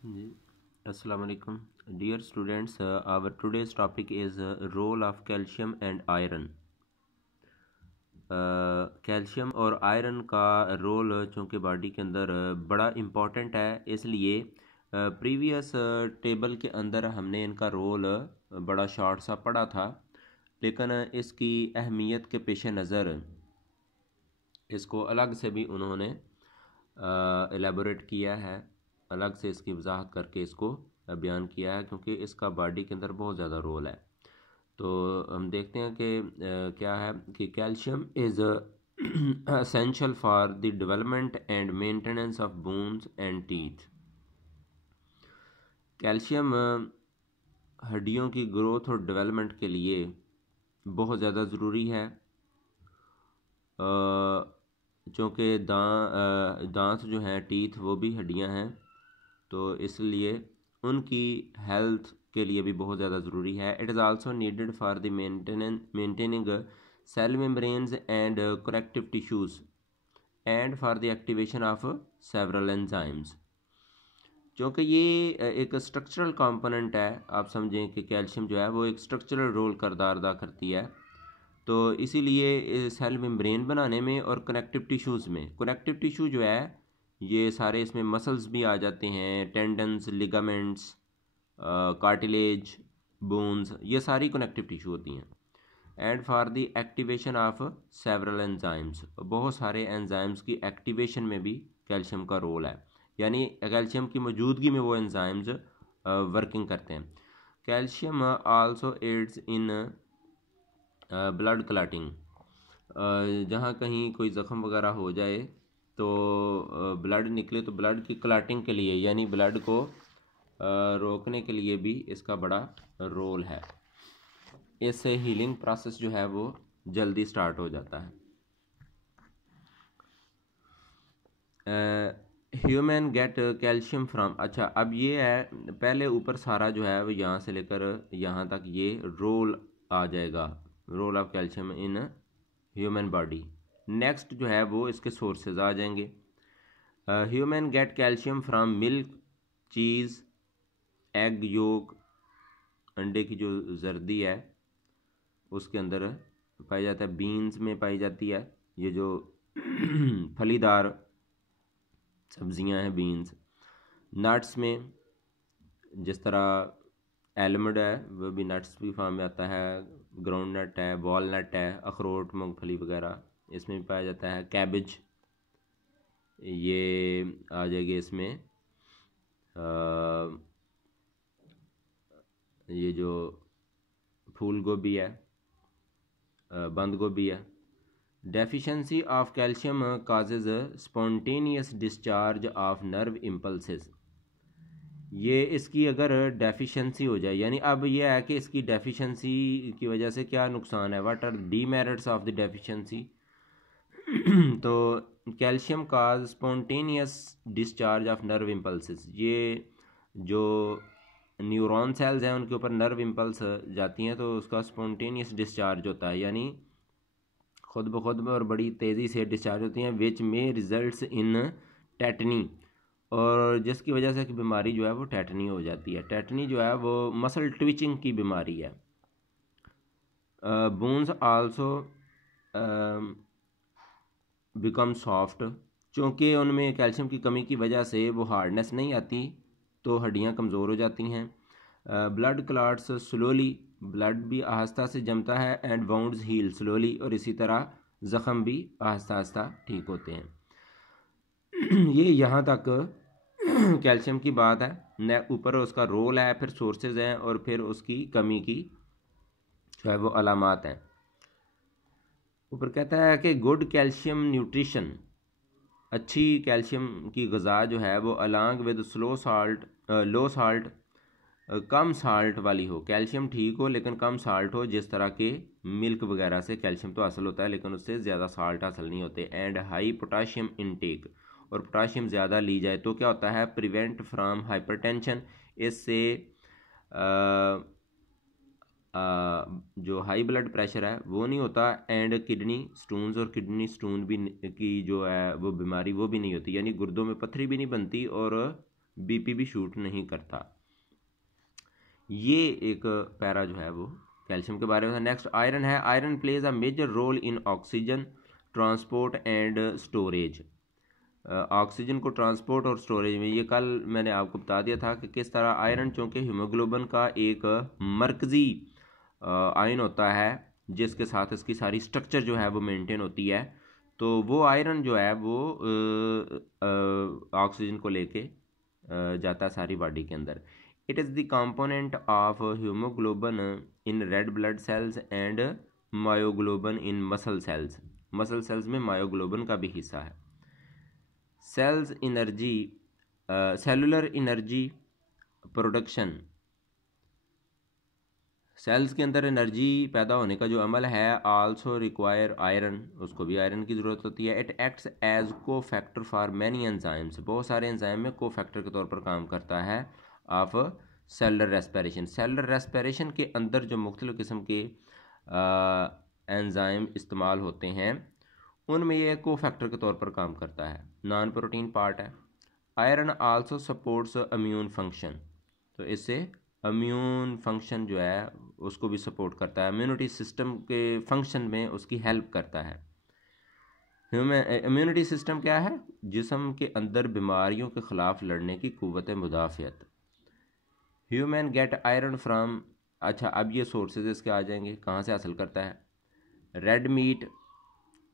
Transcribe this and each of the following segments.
जी अस्सलाम वालेकुम dear students, our today's topic is role of calcium and iron. Calcium और iron का role चूँकि बॉडी के अंदर बड़ा इम्पॉर्टेंट है, इसलिए प्रीवियस टेबल के अंदर हमने इनका रोल बड़ा शॉर्ट सा पढ़ा था, लेकिन इसकी अहमियत के पेश नज़र इसको अलग से भी उन्होंने एलेबोरेट किया है, अलग से इसकी वजाहत करके इसको बयान किया है, क्योंकि इसका बॉडी के अंदर बहुत ज़्यादा रोल है। तो हम देखते हैं कि क्या है कि calcium is essential for the development and maintenance of bones and teeth. Calcium हड्डियों की ग्रोथ और डेवलपमेंट के लिए बहुत ज़्यादा ज़रूरी है, चूँकि दांत जो हैं, टीथ, वो भी हड्डियां हैं, तो इसलिए उनकी हेल्थ के लिए भी बहुत ज़्यादा ज़रूरी है। It is also needed for the maintaining cell membranes and connective tissues and for the activation of several enzymes. क्योंकि ये एक स्ट्रक्चरल कंपोनेंट है, आप समझें कि कैल्शियम जो है वो एक स्ट्रक्चरल रोल किरदार अदा करती है, तो इसीलिए सेल मेम्ब्रेन बनाने में और कनेक्टिव टिश्यूज़ में, कनेक्टिव टिश्यू जो है ये सारे, इसमें मसल्स भी आ जाते हैं, टेंडन्स, लिगामेंट्स, कार्टिलेज, बोन्स, ये सारी कनेक्टिव टिश्यू होती हैं। And for the activation of several enzymes, बहुत सारे एंजाइम्स की एक्टिवेशन में भी कैल्शियम का रोल है, यानी कैल्शियम की मौजूदगी में वो एंजाइम्स वर्किंग करते हैं। Calcium also aids in blood clotting. जहाँ कहीं कोई ज़ख़म वगैरह हो जाए तो ब्लड निकले, तो ब्लड की क्लॉटिंग के लिए, यानी ब्लड को रोकने के लिए भी इसका बड़ा रोल है। इससे हीलिंग प्रोसेस जो है वो जल्दी स्टार्ट हो जाता है। ह्यूमन गेट कैल्शियम फ्राम, अच्छा अब ये है, पहले ऊपर सारा जो है वो यहाँ से लेकर यहाँ तक ये रोल आ जाएगा, role of calcium in human body. Next जो है वो इसके सोर्सेज आ जाएंगे। Human get calcium from milk, cheese, egg yolk, अंडे की जो जर्दी है उसके अंदर पाई जाता है, बीन्स में पाई जाती है, ये जो फलीदार सब्जियां हैं, बीन्स। नट्स में, जिस तरह एलमंड है वो भी नट्स की फॉर्म में आता है, ग्राउंड नट है, वॉलनट है, अखरोट, मूंगफली वगैरह इसमें भी पाया जाता है। कैबेज ये आ जाएगी इसमें, ये जो फूल गोभी है, बंद गोभी है। Deficiency of calcium causes spontaneous discharge of nerve impulses. ये इसकी अगर डेफिशिएंसी हो जाए, यानी अब ये है कि इसकी डेफिशिएंसी की वजह से क्या नुकसान है, what are demerits of the deficiency. तो calcium causes spontaneous discharge of nerve impulses, ये जो न्यूरॉन सेल्स हैं उनके ऊपर नर्व इम्पल्स जाती हैं, तो उसका स्पॉन्टेनियस डिस्चार्ज होता है, यानी खुद ब खुद और बड़ी तेज़ी से डिस्चार्ज होती हैं, विच में रिजल्ट्स इन टेटनी, और जिसकी वजह से बीमारी जो है वो टेटनी हो जाती है। टेटनी जो है वो मसल ट्विचिंग की बीमारी है। बोन्स आल्सो बिकम सॉफ्ट, चूँकि उनमें कैल्शियम की कमी की वजह से वो हार्डनेस नहीं आती, तो हड्डियाँ कमज़ोर हो जाती हैं। ब्लड क्लॉट्स स्लोली, ब्लड भी आहिस्ता से जमता है। एंड वाउंड्स हील स्लोली, और इसी तरह ज़ख़म भी आहिस्ता आहिस्ता ठीक होते हैं। ये यहाँ तक कैल्शियम की बात है। न ऊपर उसका रोल है, फिर सोर्सेज हैं, और फिर उसकी कमी की जो है वो अलामात हैं। ऊपर कहता है कि गुड कैल्शियम न्यूट्रिशन, अच्छी कैल्शियम की ग़िज़ा जो है वो along with low salt, come salt वाली हो। कैल्शियम ठीक हो लेकिन कम साल्ट हो, जिस तरह के मिल्क वगैरह से कैल्शियम तो हासिल होता है लेकिन उससे ज़्यादा साल्ट हासिल नहीं होते। एंड हाई पोटाशियम इनटेक, और पोटाशियम ज़्यादा ली जाए तो क्या होता है, प्रिवेंट फ्राम हाइपरटेंशन, इससे जो हाई ब्लड प्रेशर है वो नहीं होता। एंड किडनी स्टोन्स, और किडनी स्टोन भी की जो है वो बीमारी वो भी नहीं होती, यानी गुर्दों में पत्थरी भी नहीं बनती और BP भी शूट नहीं करता। ये एक पैरा जो है वो कैल्शियम के बारे में था। नेक्स्ट आयरन है, iron plays a major role in oxygen transport and storage. Oxygen को ट्रांसपोर्ट और स्टोरेज में, ये कल मैंने आपको बता दिया था कि किस तरह आयरन चूँकि हीमोग्लोबिन का एक मरकज़ी आयन होता है जिसके साथ इसकी सारी स्ट्रक्चर जो है वो मेंटेन होती है, तो वो आयरन जो है वो ऑक्सीजन को लेके जाता है सारी बॉडी के अंदर। It is the component of haemoglobin in red blood cells and myoglobin in muscle cells. Muscle cells में मायोग्लोबिन का भी हिस्सा है। Cells energy, cellular energy production, cells के अंदर एनर्जी पैदा होने का जो अमल है, आल्सो रिक्वायर आयरन, उसको भी आयरन की ज़रूरत होती है। इट एक्ट्स एज को फैक्टर फॉर मैनी एंजाइम्स, बहुत सारे एंजाइम में को फैक्टर के तौर पर काम करता है of cellular respiration. Cellular respiration के अंदर जो मुख्तलिफ़ किस्म के एंजाइम इस्तेमाल होते हैं उनमें ये को फैक्टर के तौर पर काम करता है, नॉन प्रोटीन पार्ट है। Iron also supports immune function, तो इससे इम्यून फंक्शन जो है उसको भी सपोर्ट करता है, इम्यूनिटी सिस्टम के फंक्शन में उसकी हेल्प करता है। इम्यूनिटी सिस्टम क्या है? जिस्म के अंदर बीमारियों के ख़िलाफ़ लड़ने की क़ुव्वत मुदाफ़ियत। ह्यूमन गेट आयरन फ्राम, अच्छा अब ये सोर्सेज इसके आ जाएंगे, कहाँ से हासिल करता है? रेड मीट,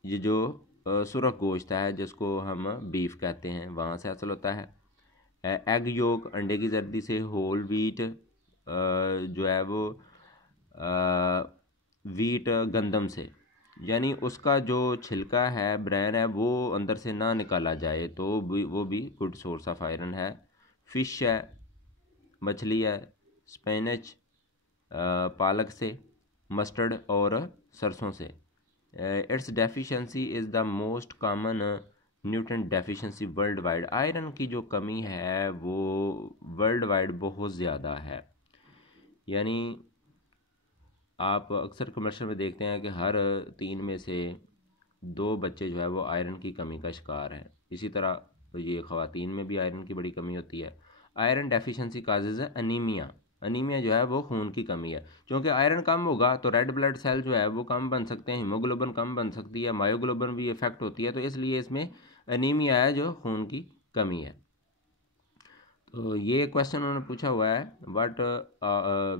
ये जो सुरख गोश्त है जिसको हम बीफ कहते हैं, वहाँ से हासिल होता है। एग योक, अंडे की जर्दी से। होल व्हीट जो है वो व्हीट गंदम से, यानी उसका जो छिलका है, ब्रैन है, वो अंदर से ना निकाला जाए तो वो भी गुड सोर्स ऑफ आयरन है। फिश है, मछली है। स्पिनच, पालक से। मस्टर्ड और सरसों से। It's deficiency is the most common nutrient deficiency world wide. Iron की जो कमी है वो वर्ल्ड वाइड बहुत ज़्यादा है, यानी आप अक्सर कमर्शियल में देखते हैं कि हर 3 में से 2 बच्चे जो है वो आयरन की कमी का शिकार हैं। इसी तरह ये ख़वातीन में भी आयरन की बड़ी कमी होती है। आयरन डेफिशिएंसी काजेज़ है अनीमिया। अनीमिया जो है वो खून की कमी है, क्योंकि आयरन कम होगा तो रेड ब्लड सेल जो है वो कम बन सकते हैं, हीमोग्लोबिन कम बन सकती है, मायोग्लोबिन भी इफेक्ट होती है, तो इसलिए इसमें अनीमिया है जो खून की कमी है। तो ये क्वेश्चन उन्होंने पूछा हुआ है, what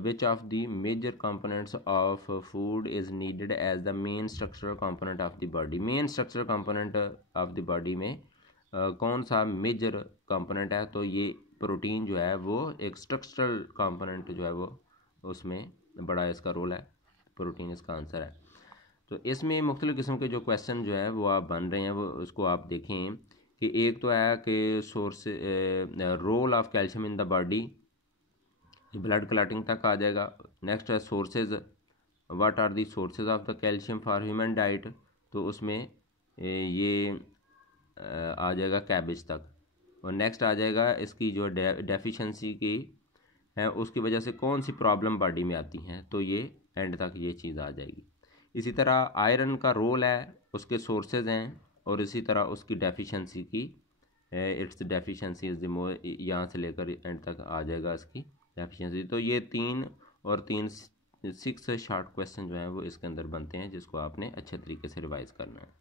which of the major components of food is needed as the main structural component of the body. Main structural component of the body में कौन सा मेजर कंपोनेंट है? तो ये प्रोटीन जो है वो एक स्ट्रक्चरल कंपोनेंट जो है वो उसमें बड़ा इसका रोल है, प्रोटीन इसका आंसर है। तो इसमें मुख्तलिफ़ किस्म के जो क्वेश्चन जो है वो आप बन रहे हैं वो उसको आप देखें कि एक तो है कि source role of calcium in the body, blood clotting तक आ जाएगा। नेक्स्ट है sources, what are the sources of the calcium for human diet, तो उसमें ये आ जाएगा कैबेज तक। और नेक्स्ट आ जाएगा इसकी जो डेफिशिएंसी की है उसकी वजह से कौन सी प्रॉब्लम बॉडी में आती हैं, तो ये एंड तक ये चीज़ आ जाएगी। इसी तरह आयरन का रोल है, उसके सोर्सेज हैं, और इसी तरह उसकी डेफिशिएंसी की it's deficiency is the more, यहाँ से लेकर एंड तक आ जाएगा इसकी डेफिशिएंसी। तो ये 3 और 3 6 शॉर्ट क्वेश्चन जो हैं वो इसके अंदर बनते हैं, जिसको आपने अच्छे तरीके से रिवाइज़ करना है।